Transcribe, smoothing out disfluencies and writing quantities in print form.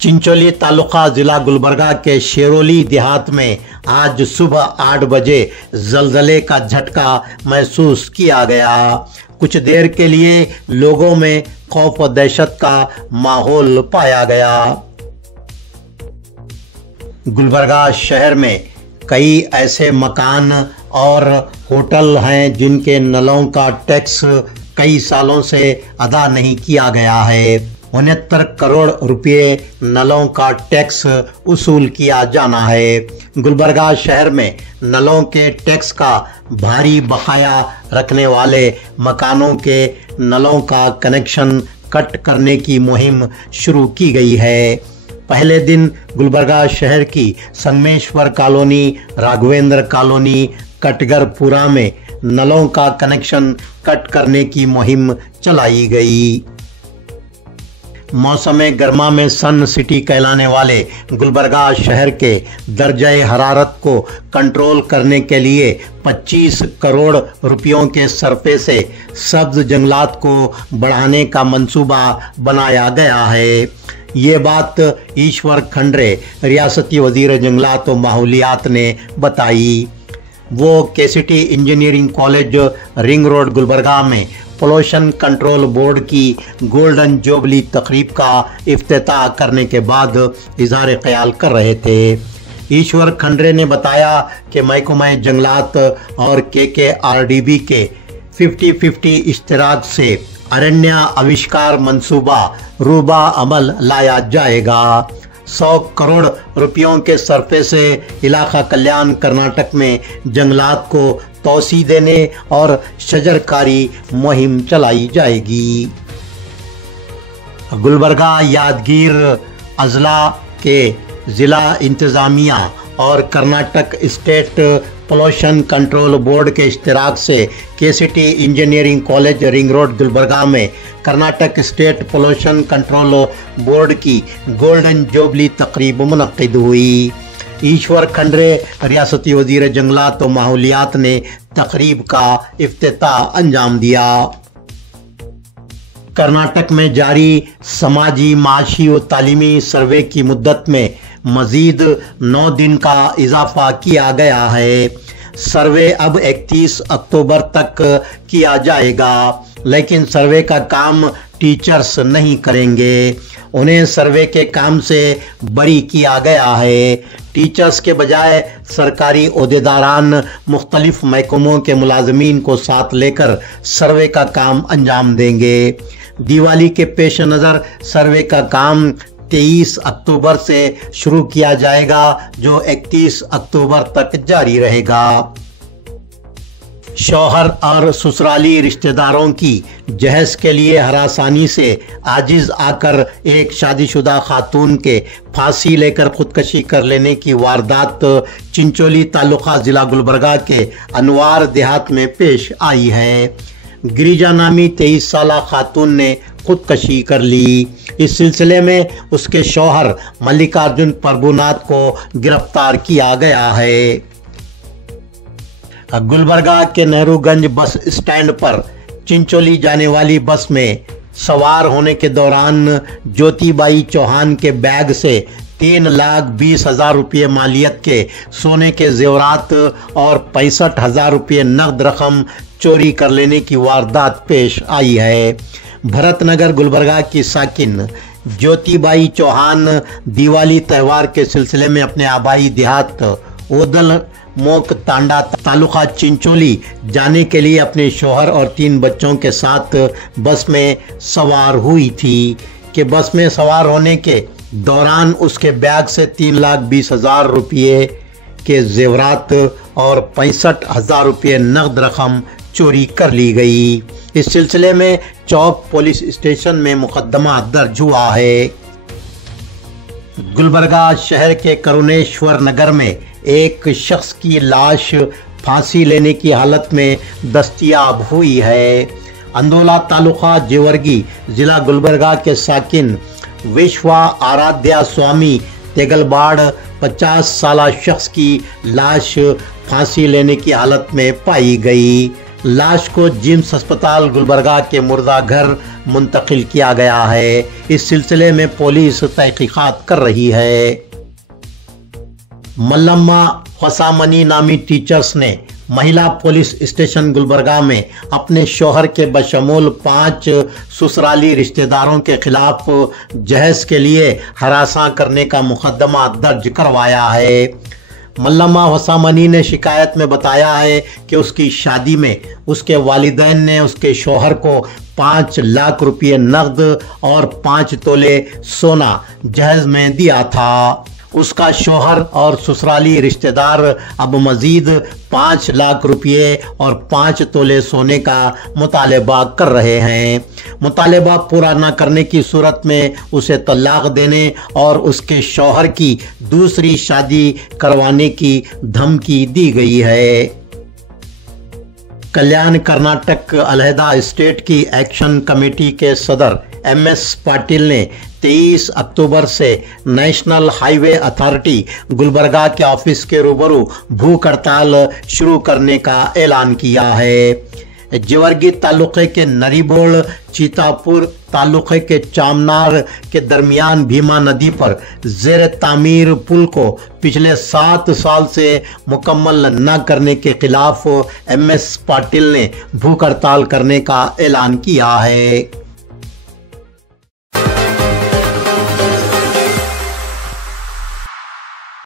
चिंचोली तालुका जिला गुलबर्गा के शेरोली देहात में आज सुबह 8 बजे जलजले का झटका महसूस किया गया। कुछ देर के लिए लोगों में खौफ और दहशत का माहौल पाया गया। गुलबर्गा शहर में कई ऐसे मकान और होटल हैं जिनके नलों का टैक्स कई सालों से अदा नहीं किया गया है। 69 करोड़ रुपए नलों का टैक्स वसूल किया जाना है। गुलबर्गा शहर में नलों के टैक्स का भारी बकाया रखने वाले मकानों के नलों का कनेक्शन कट करने की मुहिम शुरू की गई है। पहले दिन गुलबर्गा शहर की संगमेश्वर कॉलोनी, राघवेंद्र कॉलोनी, कटगरपुरा में नलों का कनेक्शन कट करने की मुहिम चलाई गई। मौसम गर्मा में सन सिटी कहलाने वाले गुलबर्गा शहर के दर्जे हरारत को कंट्रोल करने के लिए 25 करोड़ रुपयों के सरफे से सब्ज जंगलात को बढ़ाने का मंसूबा बनाया गया है। ये बात ईश्वर खंडरे रियासती वजीर जंगलात और माहौलियात ने बताई। वो KCT engineering college ring road Gulbarga में पोल्यूशन कंट्रोल बोर्ड की गोल्डन जुबली तकरीब का इफ्तिताह करने के बाद इजहार ख्याल कर रहे थे। ईश्वर खंडरे ने बताया कि महकमा जंगलात और KKRDB के 50-50 इश्तराक से अरण्य आविष्कार मंसूबा रूबा अमल लाया जाएगा। 100 करोड़ रुपयों के सरफे से इलाका कल्याण कर्नाटक में जंगलात को तोसी देने और शजरकारी मुहिम चलाई जाएगी। गुलबर्गा यादगीर अजला के ज़िला इंतज़ामिया और Karnataka state pollution control board के इश्तराक से KCT engineering college ring road Gulbarga में Karnataka state pollution control board की गोल्डन जुबली तकरीब मुनक्किद हुई। ईश्वर खंडरे रियासती वजीर जंगलात और माहौलियात ने तकरीब का इफ्तिताह अंजाम दिया। कर्नाटक में जारी समाजी, माशी और तालीमी सर्वे की मुद्दत में मजीद 9 दिन का इजाफा किया गया है। सर्वे अब 31 अक्टूबर तक किया जाएगा, लेकिन सर्वे का काम टीचर्स नहीं करेंगे। उन्हें सर्वे के काम से बरी किया गया है। टीचर्स के बजाय सरकारी ओहदेदारान मुख्तलिफ महकमों के मुलाजमीन को साथ लेकर सर्वे का काम अंजाम देंगे। दिवाली के पेश नज़र सर्वे का काम 23 अक्टूबर से शुरू किया जाएगा, जो 31 अक्टूबर तक जारी रहेगा। शौहर और ससुराली रिश्तेदारों की जहेज के लिए हरासानी से आजिज आकर एक शादीशुदा खातून के फांसी लेकर खुदकशी कर लेने की वारदात चिंचोली तालुका जिला गुलबर्गा के अनवार देहात में पेश आई है। गिरिजा नामी 23 साला खातून ने खुदकशी कर ली। इस सिलसिले में उसके शौहर मल्लिकार्जुन प्रभुनाथ को गिरफ्तार किया गया है। गुलबर्गा के नेहरूगंज बस स्टैंड पर चिंचोली जाने वाली बस में सवार होने के दौरान ज्योतिबाई चौहान के बैग से 3,20,000 रुपये मालियत के सोने के जेवरात और 65,000 रुपये नकद रकम चोरी कर लेने की वारदात पेश आई है। भरतनगर गुलबर्गा की साकिन ज्योतिबाई चौहान दिवाली त्यौहार के सिलसिले में अपने आबाई देहात ओदल मोक तांडा तालुका चिंचोली जाने के लिए अपने शौहर और 3 बच्चों के साथ बस में सवार हुई थी कि बस में सवार होने के दौरान उसके बैग से 3,20,000 रुपये के जेवरात और 65,000 रुपये नकद रकम चोरी कर ली गई। इस सिलसिले में चौक पुलिस स्टेशन में मुकदमा दर्ज हुआ है। गुलबर्गा शहर के करुणेश्वर नगर में एक शख्स की लाश फांसी लेने की हालत में दस्तयाब हुई है। अंदोला तालुका जेवर्गी जिला गुलबर्गा के साकिन विश्वा आराध्या स्वामी तेगलबाड़ 50 साला शख्स की लाश फांसी लेने की हालत में पाई गई। लाश को जिम्स अस्पताल गुलबर्गा के मुर्दा घर मुंतकिल किया गया है। इस सिलसिले में पुलिस तहकीकात कर रही है। मल्लम्मा हुसामनी नामी टीचर्स ने महिला पुलिस स्टेशन गुलबर्गा में अपने शौहर के बशमूल 5 ससुराली रिश्तेदारों के खिलाफ जहेज के लिए हरासा करने का मुकदमा दर्ज करवाया है। मल्लम्मा हुसामनी ने शिकायत में बताया है कि उसकी शादी में उसके वालिदैन ने उसके शौहर को 5 लाख रुपये नकद और 5 तोले सोना जहेज में दिया था। उसका शौहर और ससुराली रिश्तेदार अब मजीद 5 लाख रुपये और 5 तोले सोने का मुतालबा कर रहे हैं। मुतालबा पूरा न करने की सूरत में उसे तलाक देने और उसके शौहर की दूसरी शादी करवाने की धमकी दी गई है। कल्याण कर्नाटक अलहदा स्टेट की एक्शन कमेटी के सदर MS पाटिल ने 23 अक्टूबर से नेशनल हाईवे अथॉरिटी गुलबर्गा के ऑफिस के रूबरू भूख हड़ताल शुरू करने का ऐलान किया है। जेवर्गी तालुके के नरीबोल चीतापुर तालुके के चामनार के दरमियान भीमा नदी पर जेर तामीर पुल को पिछले 7 साल से मुकम्मल न करने के खिलाफ MS पाटिल ने भूख हड़ताल करने का ऐलान किया है।